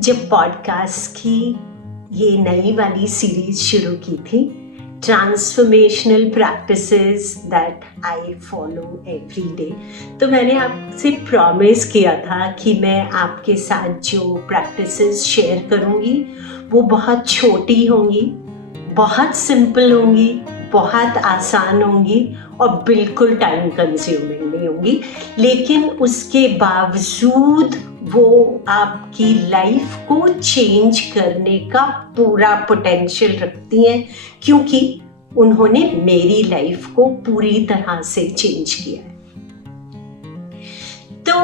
जब पॉडकास्ट की ये नई वाली सीरीज शुरू की थी, transformational practices that I follow every day, तो मैंने आपसे प्रॉमिस किया था कि मैं आपके साथ जो प्रैक्टिसेस शेयर करूँगी वो बहुत छोटी होंगी, बहुत सिंपल होंगी, बहुत आसान होंगी और बिल्कुल टाइम कंज्यूमिंग नहीं होंगी, लेकिन उसके बावजूद वो आपकी लाइफ को चेंज करने का पूरा पोटेंशियल रखती हैं, क्योंकि उन्होंने मेरी लाइफ को पूरी तरह से चेंज किया है। तो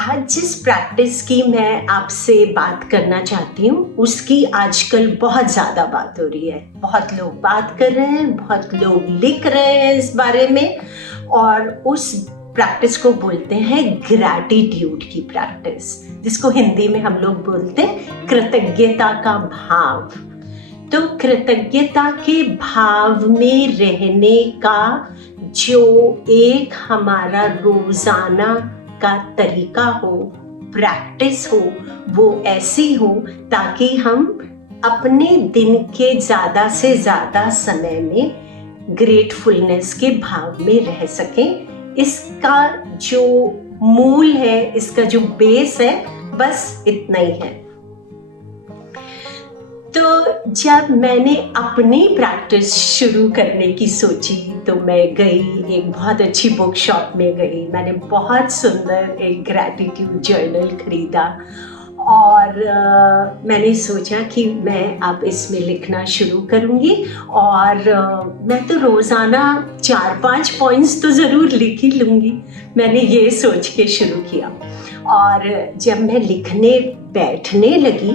आज जिस प्रैक्टिस की मैं आपसे बात करना चाहती हूँ उसकी आजकल बहुत ज़्यादा बात हो रही है। बहुत लोग बात कर रहे हैं, बहुत लोग लिख रहे हैं इस बारे में, और उस प्रैक्टिस को बोलते हैं ग्रैटिट्यूड की प्रैक्टिस, जिसको हिंदी में हम लोग बोलते हैं कृतज्ञता का भाव। तो कृतज्ञता के भाव में रहने का जो एक हमारा रोजाना का तरीका हो, प्रैक्टिस हो, वो ऐसी हो ताकि हम अपने दिन के ज़्यादा से ज़्यादा समय में ग्रेटफुलनेस के भाव में रह सकें। इसका जो मूल है, इसका जो बेस है, बस इतना ही है। तो जब मैंने अपनी प्रैक्टिस शुरू करने की सोची तो मैं गई, एक बहुत अच्छी बुक शॉप में गई। मैंने बहुत सुंदर एक ग्रैटिट्यूड जर्नल खरीदा और मैंने सोचा कि मैं अब इसमें लिखना शुरू करूँगी और मैं तो रोज़ाना 4-5 पॉइंट्स तो ज़रूर लिख ही लूँगी। मैंने ये सोच के शुरू किया और जब मैं लिखने बैठने लगी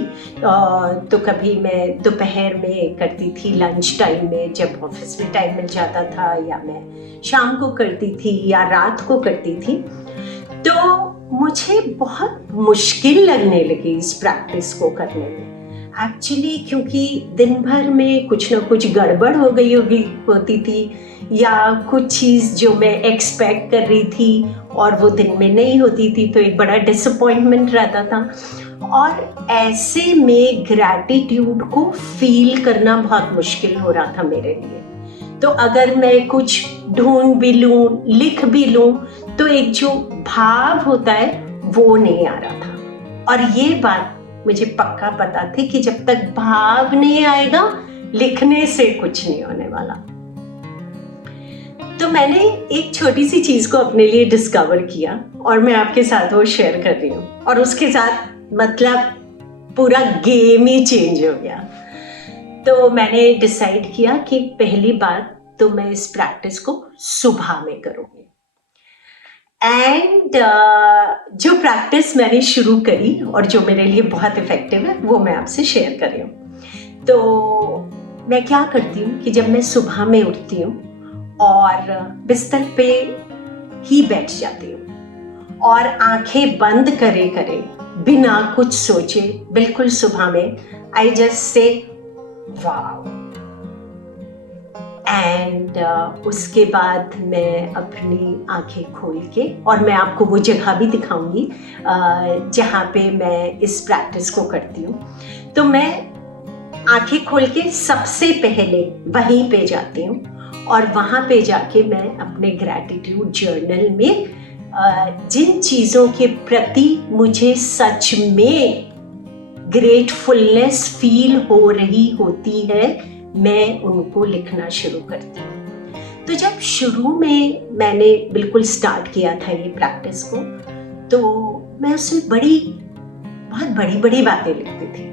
तो कभी मैं दोपहर में करती थी, लंच टाइम में जब ऑफिस में टाइम मिल जाता था, या मैं शाम को करती थी या रात को करती थी। तो मुझे बहुत मुश्किल लगने लगी इस प्रैक्टिस को करने में एक्चुअली, क्योंकि दिन भर में कुछ ना कुछ गड़बड़ हो गई होती थी, या कुछ चीज़ जो मैं एक्सपेक्ट कर रही थी और वो दिन में नहीं होती थी, तो एक बड़ा डिसअपॉइंटमेंट रहता था। और ऐसे में ग्रैटिट्यूड को फील करना बहुत मुश्किल हो रहा था मेरे लिए। तो अगर मैं कुछ ढूंढ भी लूँ, लिख भी लूँ, तो एक जो भाव होता है वो नहीं आ रहा था। और ये बात मुझे पक्का पता थी कि जब तक भाव नहीं आएगा, लिखने से कुछ नहीं होने वाला। तो मैंने एक छोटी सी चीज को अपने लिए डिस्कवर किया और मैं आपके साथ वो शेयर कर रही हूँ, और उसके साथ मतलब पूरा गेम ही चेंज हो गया। तो मैंने डिसाइड किया कि पहली बात तो मैं इस प्रैक्टिस को सुबह में करूँगी। एंड जो प्रैक्टिस मैंने शुरू करी और जो मेरे लिए बहुत इफेक्टिव है वो मैं आपसे शेयर कर रही हूँ। तो मैं क्या करती हूँ कि जब मैं सुबह में उठती हूँ और बिस्तर पे ही बैठ जाती हूँ और आंखें बंद करे बिना कुछ सोचे, बिल्कुल सुबह में, I just say wow. And उसके बाद मैं अपनी आंखें खोल के, और मैं आपको वो जगह भी दिखाऊंगी जहाँ पे मैं इस प्रैक्टिस को करती हूँ। तो मैं आंखें खोल के सबसे पहले वहीं पे जाती हूँ और वहाँ पे जाके मैं अपने ग्रैटिट्यूड जर्नल में जिन चीज़ों के प्रति मुझे सच में ग्रेटफुलनेस फील हो रही होती है, मैं उनको लिखना शुरू करती हूँ। तो जब शुरू में मैंने बिल्कुल स्टार्ट किया था ये प्रैक्टिस को, तो मैं उसमें बहुत बड़ी बातें लिखती थी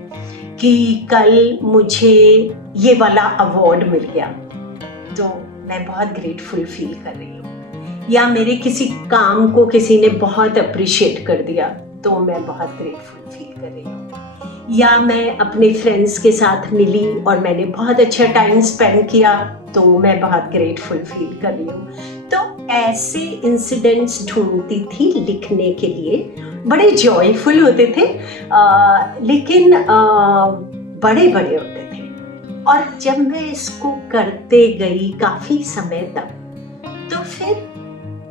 कि कल मुझे ये वाला अवार्ड मिल गया तो मैं बहुत ग्रेटफुल फील कर रही हूँ, या मेरे किसी काम को किसी ने बहुत अप्रिशिएट कर दिया तो मैं बहुत ग्रेटफुल फील कर रही हूँ, या मैं अपने फ्रेंड्स के साथ मिली और मैंने बहुत अच्छा टाइम स्पेंड किया तो मैं बहुत ग्रेटफुल फील कर रही हूँ। तो ऐसे इंसिडेंट्स ढूंढती थी लिखने के लिए, बड़े जॉयफुल होते थे लेकिन बड़े होते थे। और जब मैं इसको करते गई काफ़ी समय तक, तो फिर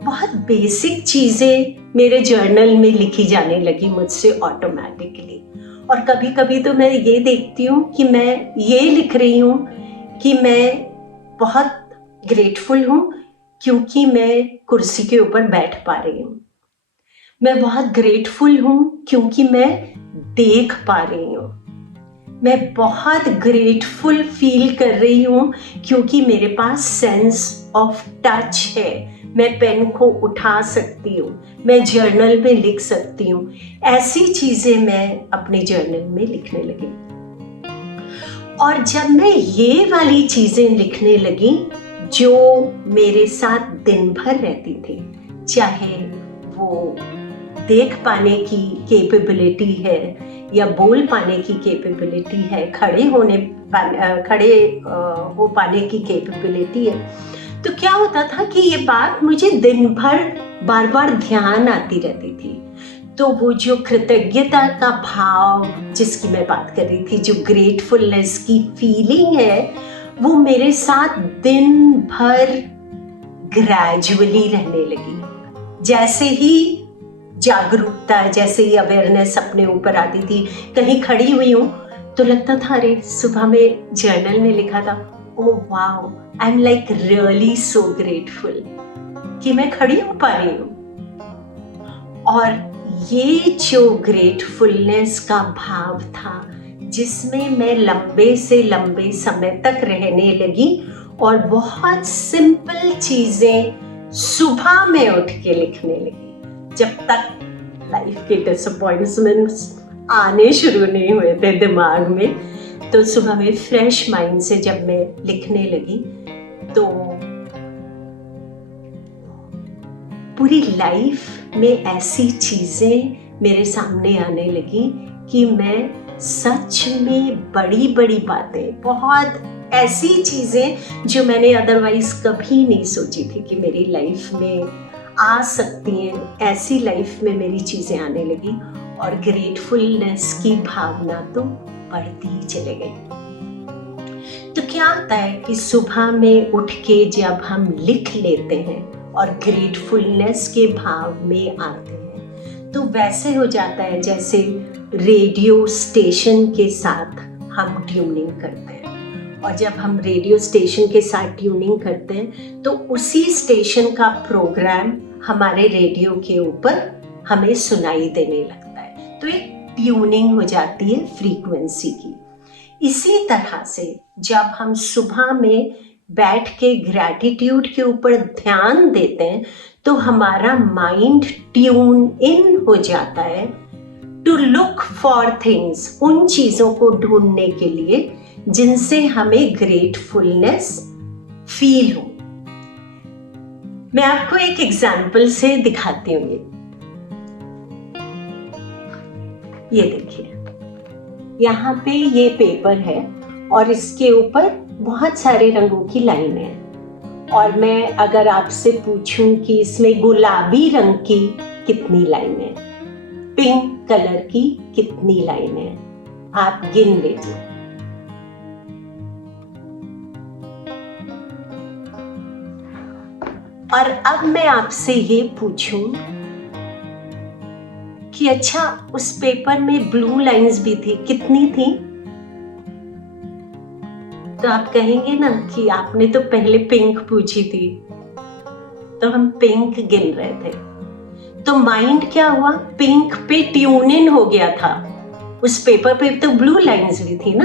बहुत बेसिक चीज़ें मेरे जर्नल में लिखी जाने लगी मुझसे ऑटोमेटिकली। और कभी कभी तो मैं ये देखती हूँ कि मैं ये लिख रही हूँ कि मैं बहुत ग्रेटफुल हूँ क्योंकि मैं कुर्सी के ऊपर बैठ पा रही हूँ। मैं बहुत ग्रेटफुल हूँ क्योंकि मैं देख पा रही हूँ। मैं बहुत ग्रेटफुल फील कर रही हूँ क्योंकि मेरे पास सेंस ऑफ टच है। मैं पेन को उठा सकती हूँ, मैं जर्नल में लिख सकती हूँ। ऐसी चीजें मैं अपने जर्नल में लिखने लगी। और जब मैं ये वाली चीजें लिखने लगी जो मेरे साथ दिन भर रहती थी, चाहे वो देख पाने की कैपेबिलिटी है या बोल पाने की कैपेबिलिटी है, खड़े हो पाने की कैपेबिलिटी है, तो क्या होता था कि ये बात मुझे दिन भर बार बार ध्यान आती रहती थी। तो वो जो कृतज्ञता का भाव जिसकी मैं बात कर रही थी, जो ग्रेटफुलनेस की फीलिंग है, वो मेरे साथ दिन भर ग्रेजुअली रहने लगी। जैसे ही जागरूकता, जैसे ही अवेयरनेस अपने ऊपर आती थी, कहीं खड़ी हुई हूँ तो लगता था अरे सुबह में जर्नल में लिखा था, oh wow, I am like really so grateful कि मैं खड़ी हो पा रही हूँ। और ये जो ग्रेटफुलनेस का भाव था जिसमें मैं लंबे से लंबे समय तक रहने लगी और बहुत सिंपल चीजें सुबह में उठ के लिखने लगी। जब तक लाइफ के डिसअपॉइंटमेंट्स आने शुरू नहीं हुए थे दिमाग में, तो सुबह में फ्रेश माइंड से जब मैं लिखने लगी तो पूरी लाइफ में ऐसी चीजें मेरे सामने आने लगी कि मैं सच में बड़ी बड़ी बातें, बहुत ऐसी चीजें जो मैंने अदरवाइज कभी नहीं सोची थी कि मेरी लाइफ में आ सकती हैं, ऐसी लाइफ में मेरी चीजें आने लगी और ग्रेटफुलनेस की भावना तो बढ़ती ही चले गई। तो क्या होता है कि सुबह में उठ के जब हम लिख लेते हैं और ग्रेटफुलनेस के भाव में आते हैं, तो वैसे हो जाता है जैसे रेडियो स्टेशन के साथ हम ट्यूनिंग करते हैं। और जब हम रेडियो स्टेशन के साथ ट्यूनिंग करते हैं तो उसी स्टेशन का प्रोग्राम हमारे रेडियो के ऊपर हमें सुनाई देने लगता है। तो एक ट्यूनिंग हो जाती है फ्रीक्वेंसी की। इसी तरह से जब हम सुबह में बैठ के ग्रैटिट्यूड के ऊपर ध्यान देते हैं तो हमारा माइंड ट्यून इन हो जाता है टू लुक फॉर थिंग्स, उन चीजों को ढूंढने के लिए जिनसे हमें ग्रेटफुलनेस फील हो। मैं आपको एक एग्जाम्पल से दिखाती हूँ। ये देखिए, यहाँ पे ये पेपर है और इसके ऊपर बहुत सारे रंगों की लाइनें हैं। और मैं अगर आपसे पूछूं कि इसमें गुलाबी रंग की कितनी लाइनें, पिंक कलर की कितनी लाइनें, आप गिन लीजिए। और अब मैं आपसे ये पूछूं कि अच्छा उस पेपर में ब्लू लाइंस भी थी, कितनी थी? तो आप कहेंगे ना कि आपने तो पहले पिंक पूछी थी, तो हम पिंक गिन रहे थे। तो माइंड क्या हुआ, पिंक पे ट्यून इन हो गया था। उस पेपर पे तो ब्लू लाइंस भी थी ना,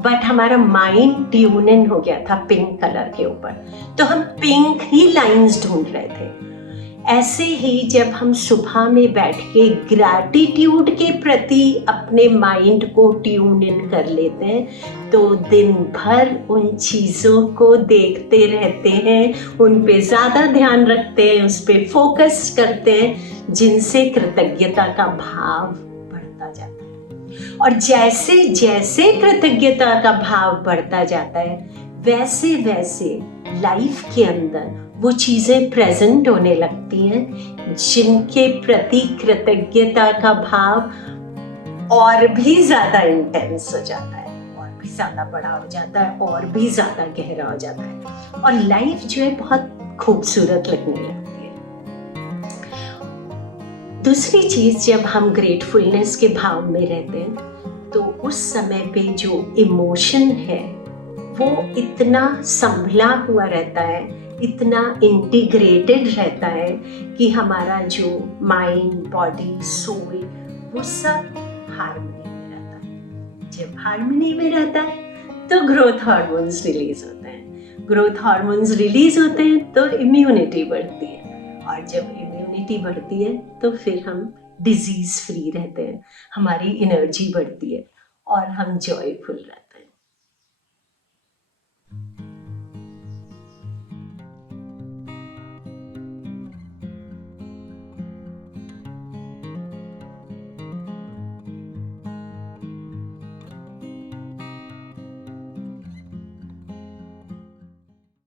बट हमारा माइंड ट्यून इन हो गया था पिंक कलर के ऊपर, तो हम पिंक ही लाइंस ढूंढ रहे थे। ऐसे ही जब हम सुबह में बैठ के ग्रैटिट्यूड के प्रति अपने माइंड को ट्यून इन कर लेते हैं तो दिन भर उन चीज़ों को देखते रहते हैं, उन पे ज़्यादा ध्यान रखते हैं, उस पे फोकस करते हैं, जिनसे कृतज्ञता का भाव बढ़ता जाता है। और जैसे जैसे कृतज्ञता का भाव बढ़ता जाता है वैसे वैसे लाइफ के अंदर वो चीज़ें प्रेजेंट होने लगती हैं जिनके प्रति कृतज्ञता का भाव और भी ज़्यादा इंटेंस हो जाता है, और भी ज़्यादा बड़ा हो जाता है, और भी ज़्यादा गहरा हो जाता है, और लाइफ जो है बहुत खूबसूरत लगने लगती है। दूसरी चीज़, जब हम ग्रेटफुलनेस के भाव में रहते हैं तो उस समय पे जो इमोशन है वो इतना संभला हुआ रहता है, इतना इंटीग्रेटेड रहता है कि हमारा जो माइंड, बॉडी, सोल वो सब हार्मनी में रहता है। जब हार्मनी में रहता है तो ग्रोथ हार्मोन्स रिलीज होते हैं। ग्रोथ हार्मोन्स रिलीज होते हैं तो इम्यूनिटी बढ़ती है, और जब इम्यूनिटी बढ़ती है तो फिर हम डिजीज फ्री रहते हैं, हमारी एनर्जी बढ़ती है और हम जॉयफुल रहते हैं।